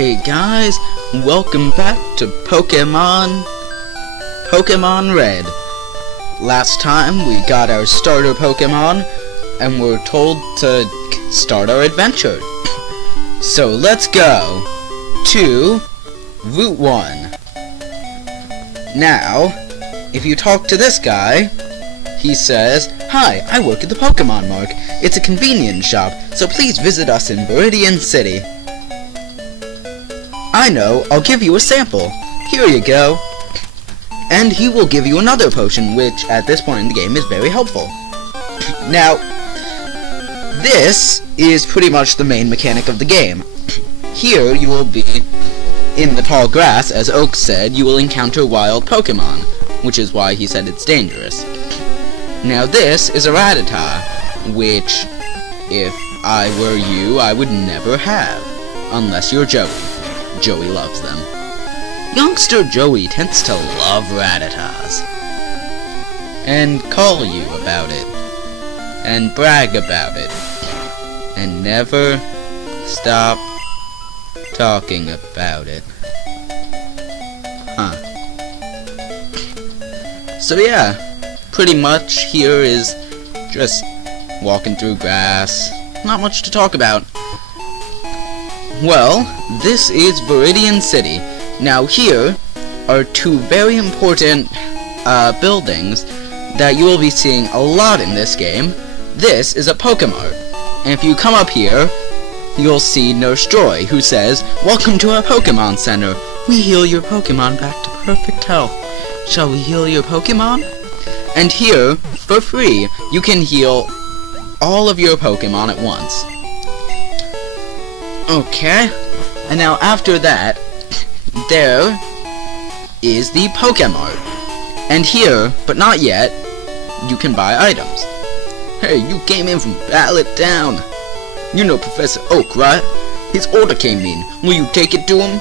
Hey guys, welcome back to Pokemon Red. Last time we got our starter Pokemon and we're told to start our adventure. So let's go to Route 1. Now, if you talk to this guy, he says, "Hi, I work at the Pokemon Mart. It's a convenience shop, so please visit us in Viridian City." "I know, I'll give you a sample. Here you go." And he will give you another potion, which at this point in the game is very helpful. Now, this is pretty much the main mechanic of the game. Here you will be in the tall grass, as Oak said. You will encounter wild Pokemon, which is why he said it's dangerous. Now this is a Rattata, which, if I were you, I would never have, unless you're Joey. Joey loves them. Youngster Joey tends to love Rattatas, and call you about it, and brag about it, and never stop talking about it. Huh. So yeah, pretty much here is just walking through grass. Not much to talk about. Well, this is Viridian City. Now here are two very important buildings that you will be seeing a lot in this game. This is a Pokemart, and if you come up here, you'll see Nurse Joy, who says, "Welcome to our Pokemon Center. We heal your Pokemon back to perfect health. Shall we heal your Pokemon?" And here, for free, you can heal all of your Pokemon at once. Okay, and now after that, there is the Pokemart. And here, but not yet, you can buy items. "Hey, you came in from Ballot Town. You know Professor Oak, right? His order came in. Will you take it to him?"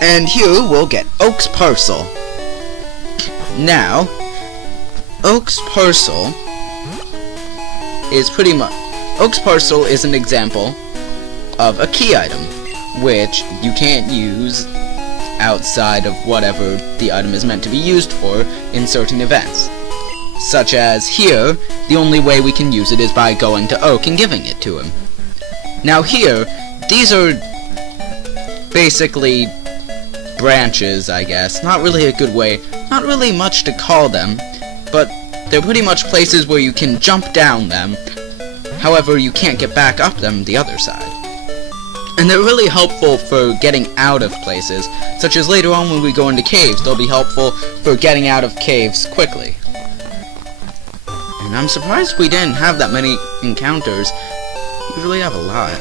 And here we'll get Oak's parcel. Now, Oak's parcel is pretty much... Oak's parcel is an example of a key item, which you can't use outside of whatever the item is meant to be used for in certain events. Such as here, the only way we can use it is by going to Oak and giving it to him. Now here, these are basically branches, I guess. Not really a good way, not really much to call them, but they're pretty much places where you can jump down them. However, you can't get back up them the other side. And they're really helpful for getting out of places, such as later on when we go into caves, they'll be helpful for getting out of caves quickly. And I'm surprised we didn't have that many encounters. Usually have a lot.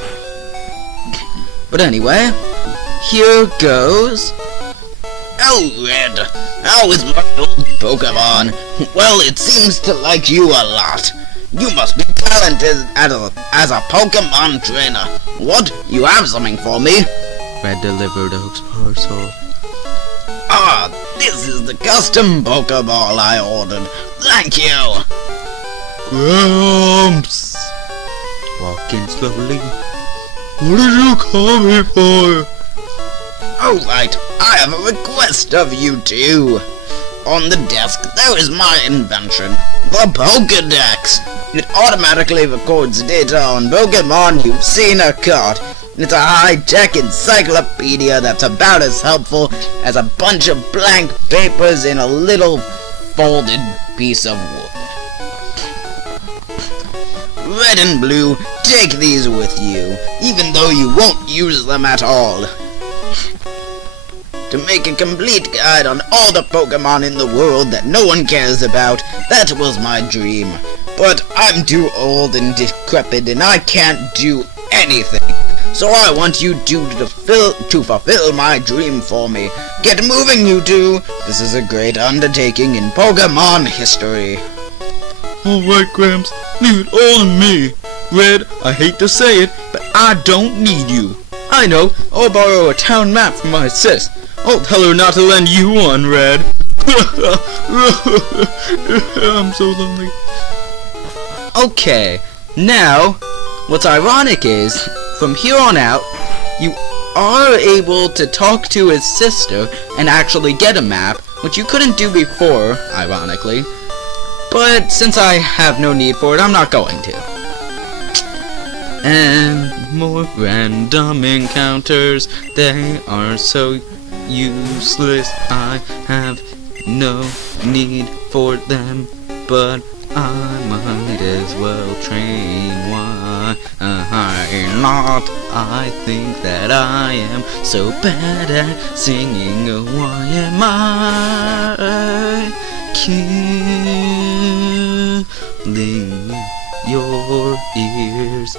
But anyway, here goes... "Oh, Red, how is my old Pokemon? Well, it seems to like you a lot. You must be talented as a Pokemon trainer. What? You have something for me?" Red delivered Oak's parcel. "Ah, this is the custom Pokeball I ordered. Thank you." "Gramps!" Walking slowly. "What did you call me for?" "Oh, right. I have a request of you two. On the desk, there is my invention, the Pokédex. It automatically records data on Pokemon you've seen or caught. It's a high-tech encyclopedia that's about as helpful as a bunch of blank papers in a little folded piece of wood. Red and Blue, take these with you, even though you won't use them at all. To make a complete guide on all the Pokemon in the world that no one cares about, that was my dream. But I'm too old and decrepit and I can't do anything. So I want you two to fulfill my dream for me. Get moving, you two. This is a great undertaking in Pokemon history." "Alright, Gramps, leave it all to me. Red, I hate to say it, but I don't need you. I know, I'll borrow a town map from my sis. I'll tell her not to lend you one, Red." "I'm so lonely." Okay, now, what's ironic is, from here on out, you are able to talk to his sister and actually get a map, which you couldn't do before, ironically. But since I have no need for it, I'm not going to. And more random encounters, they are so useless. I have no need for them, but I might as well train. Why not? I think that I am so bad at singing. Why am I killing your ears?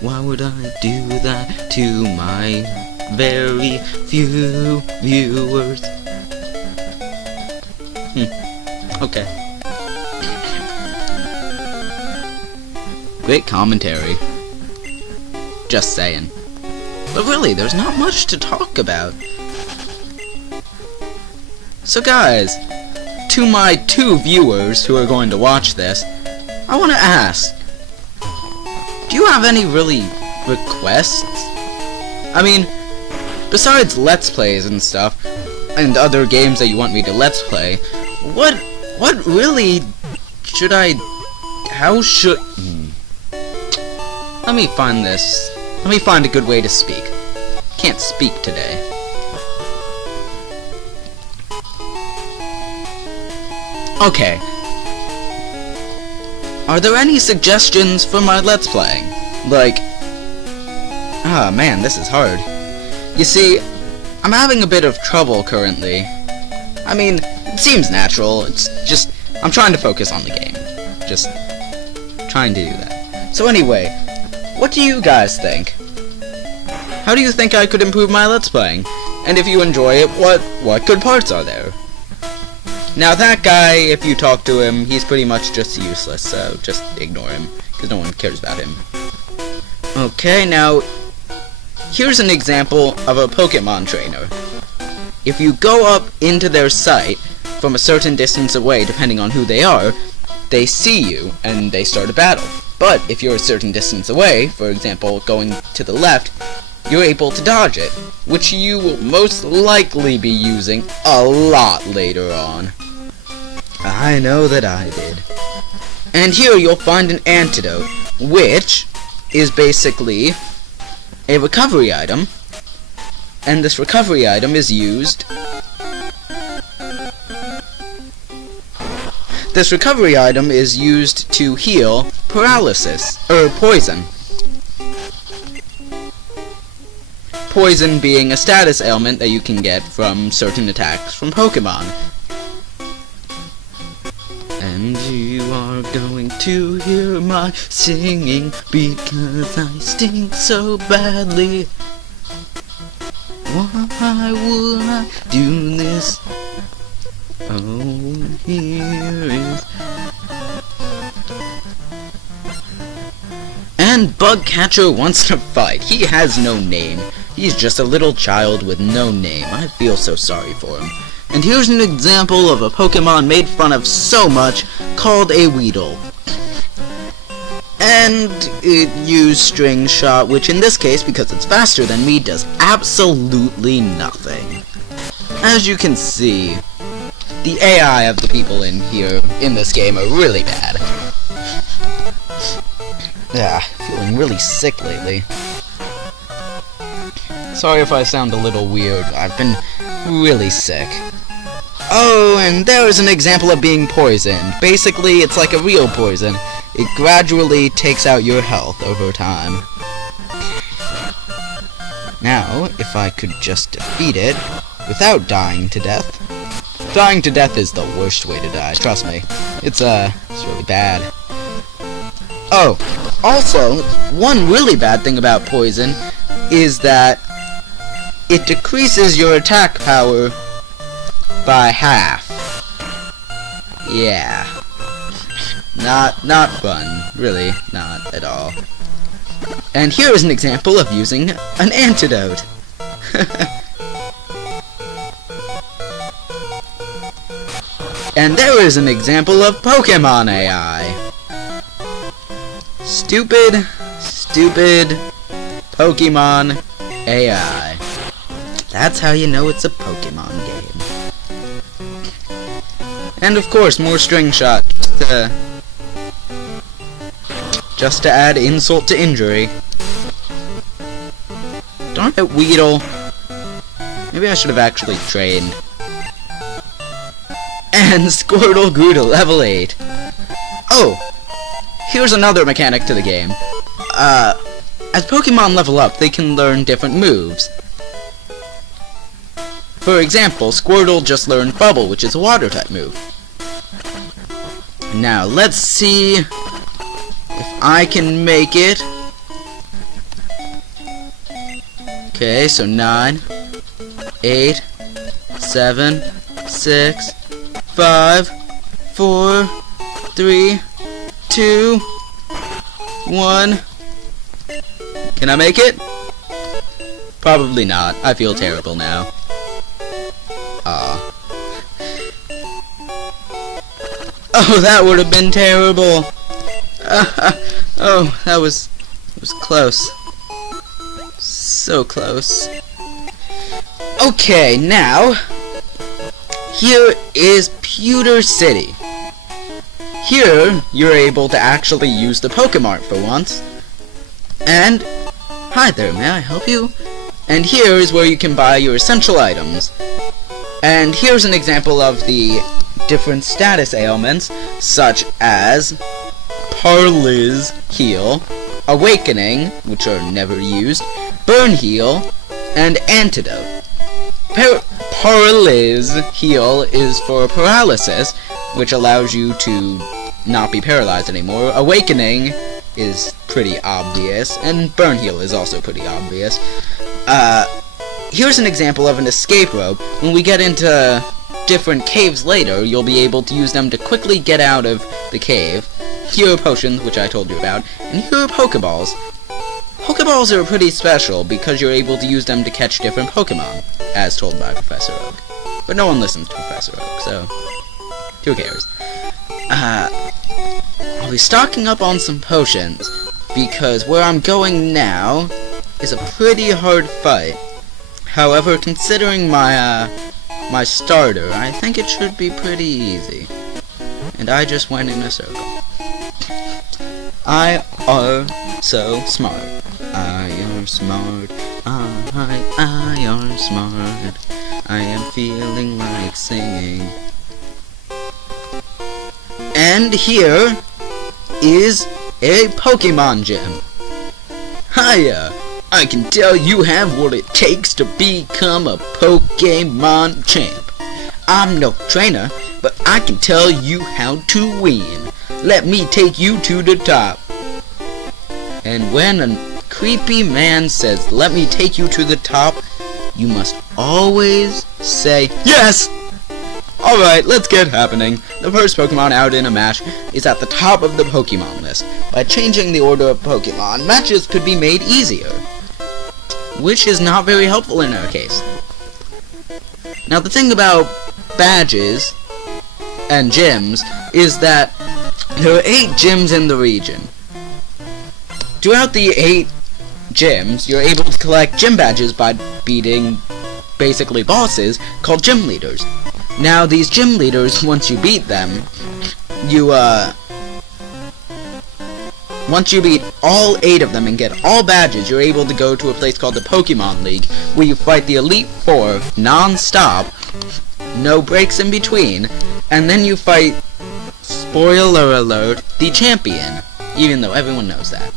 Why would I do that to my very few viewers? Okay. Great commentary. Just saying. But really, there's not much to talk about. So guys, to my 2 viewers who are going to watch this, I want to ask, do you have any really requests? I mean, besides Let's Plays and stuff, and other games that you want me to Let's Play, what really should I... How should... Let me find this. Let me find a good way to speak. Can't speak today. Okay. Are there any suggestions for my Let's Playing? Like... Ah, man, this is hard. You see, I'm having a bit of trouble currently. I mean, it seems natural. It's just... I'm trying to focus on the game. Just... trying to do that. So anyway, what do you guys think? How do you think I could improve my Let's Playing? And if you enjoy it, what good parts are there? Now that guy, if you talk to him, he's pretty much just useless, so just ignore him, because no one cares about him. Okay, now, here's an example of a Pokemon trainer. If you go up into their site from a certain distance away, depending on who they are, they see you, and they start a battle. But if you're a certain distance away, for example, going to the left, you're able to dodge it, which you will most likely be using a lot later on. I know that I did. And here you'll find an antidote, which is basically a recovery item, and this recovery item is used... This recovery item is used to heal paralysis, or poison. Poison being a status ailment that you can get from certain attacks from Pokemon. And you are going to hear my singing because I sting so badly. Why would I do this? Oh, here is... And Bugcatcher wants to fight. He has no name. He's just a little child with no name. I feel so sorry for him. And here's an example of a Pokemon made fun of so much, called a Weedle. And it used String Shot, which in this case, because it's faster than me, does absolutely nothing. As you can see, the AI of the people in here, in this game, are really bad. Yeah, feeling really sick lately. Sorry if I sound a little weird, I've been really sick. Oh, and there is an example of being poisoned. Basically, it's like a real poison. It gradually takes out your health over time. Now, if I could just defeat it without dying to death. Dying to death is the worst way to die, trust me. It's really bad. Oh, also, one really bad thing about poison is that it decreases your attack power by half. Yeah. Not fun. Really, not at all. And here is an example of using an antidote. And there is an example of Pokemon AI. Stupid Pokemon AI. That's how you know it's a Pokemon game. And of course, more string shot. Just to add insult to injury. Darn it, Weedle. Maybe I should have actually trained. And Squirtle grew to level 8. Oh! Here's another mechanic to the game. As Pokemon level up, they can learn different moves. For example, Squirtle just learned Bubble, which is a water-type move. Now, let's see if I can make it. Okay, so 9, 8, 7, 6, 5, 4, 3, 2, 1. Can I make it? Probably not. I feel terrible now. Oh, that would have been terrible. Oh, that was close. So close. Okay, now here is Pewter City. Here, you're able to actually use the Pokemart for once. And, hi there, may I help you? And here is where you can buy your essential items. And here's an example of the different status ailments, such as Parliz Heal, Awakening, which are never used, Burn Heal, and Antidote. Parliz Heal is for paralysis, which allows you to not be paralyzed anymore. Awakening is pretty obvious, and Burn Heal is also pretty obvious. Here's an example of an escape rope. When we get into different caves later, you'll be able to use them to quickly get out of the cave. Here are potions, which I told you about, and here are Pokeballs. Pokeballs are pretty special because you're able to use them to catch different Pokemon, as told by Professor Oak. But no one listens to Professor Oak, so who cares? I'll be stocking up on some potions, because where I'm going now is a pretty hard fight. However, considering my starter, I think it should be pretty easy. And I just went in a circle. I are so smart. I am smart. I am smart. I am feeling like singing. And here is a Pokemon gym. Hiya! I can tell you have what it takes to become a Pokemon champ. I'm no trainer, but I can tell you how to win. Let me take you to the top. And when a creepy man says, let me take you to the top, you must always say, yes! Alright, let's get happening. The first Pokemon out in a match is at the top of the Pokemon list. By changing the order of Pokemon, matches could be made easier, which is not very helpful in our case. Now, the thing about badges and gyms is that there are 8 gyms in the region. Throughout the 8 gyms, you're able to collect gym badges by beating basically bosses called gym leaders. Now, these gym leaders, once you beat them, once you beat all 8 of them and get all badges, you're able to go to a place called the Pokemon League, where you fight the Elite Four non-stop, no breaks in between, and then you fight, spoiler alert, the champion, even though everyone knows that.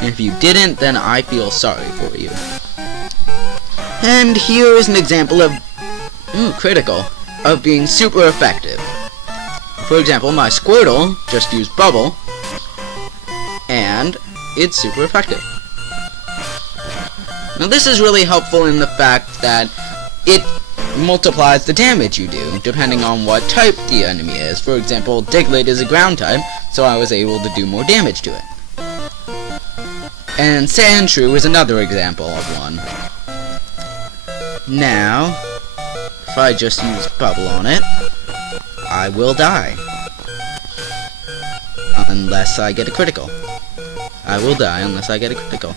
And if you didn't, then I feel sorry for you. And here is an example of, critical, of being super effective. For example, my Squirtle just used Bubble, and it's super effective. Now this is really helpful in the fact that it multiplies the damage you do, depending on what type the enemy is. For example, Diglett is a ground type, so I was able to do more damage to it. And Sandshrew is another example of one. Now, if I just use Bubble on it, I will die. Unless I get a critical. I will die unless I get a critical.